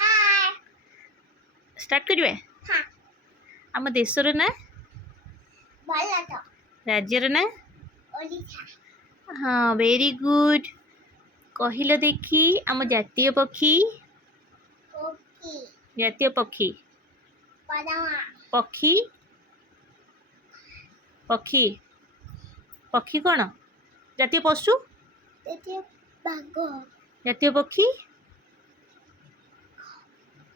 हाय start करिवे हाँ आम देशर ना भला तो राज्यर ना ओडिशा हाँ वेरी गुड कहिल देखी आम जातीय पक्षी ओके जातीय पक्षी पदामा पक्षी पक्षी पक्षी कौन जातीय पशु तेते बागो जातीय पक्षी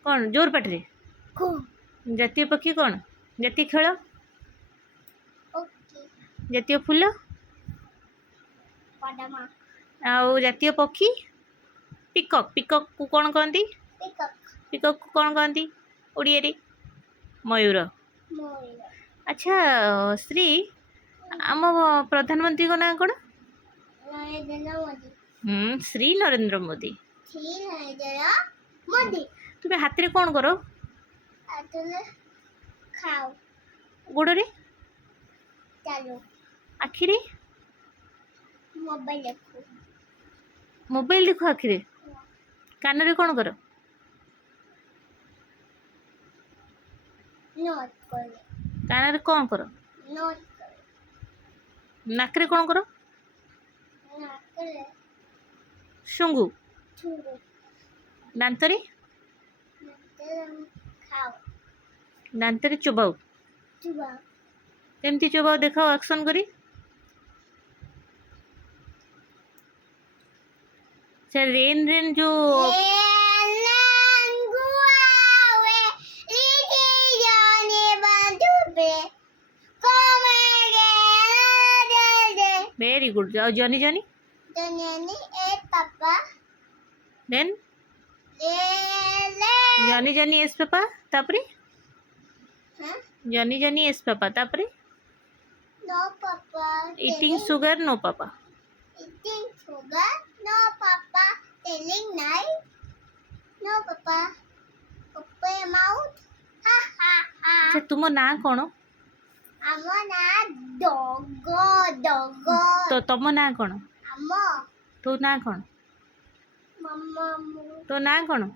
कौन जोर पाटरे को जातीय पक्षी कौन जातीय खेल ओके जातीय फूल पदामा आउ जातीय पक्षी पिकक पिकक को कौन कहती पिकक पिकक को कौन कहती ओडिया रे मयूर मोर अच्छा श्री आम प्रधानमंत्री को ना कौन नरेंद्र मोदी श्री नरेंद्र मोदी श्री नरेंद्र मोदी तुम्हें हाथ रे कौन करो आतुले खाओ गोड़ रे चलो आखिरे मोबाइल देखो मोबाइल देखो आखिरे कान रे कौन करो नोट करो कान रे कौन करो नोट करो नाक रे कौन करो नाकले शुंगु छुरो दांत रे नतरम खाओ दांत रे चोबाऊ चुबा केमती चोबाऊ देखाओ एक्शन करी अच्छा rain rain go very good जाओ Johnny Johnny then Johnny Johnny yes papa तापरे जॉनी जॉनी एस पापा तापरे No papa. Eating sugar no papa Eating sugar. No papa. Telling night. No papa. Open your mouth. Ha ha ha. अच्छा तुम ना कौन Amo na dogo dogo. तो तुम ना कौन Amo तो ना कौन mama mu. तो ना कौन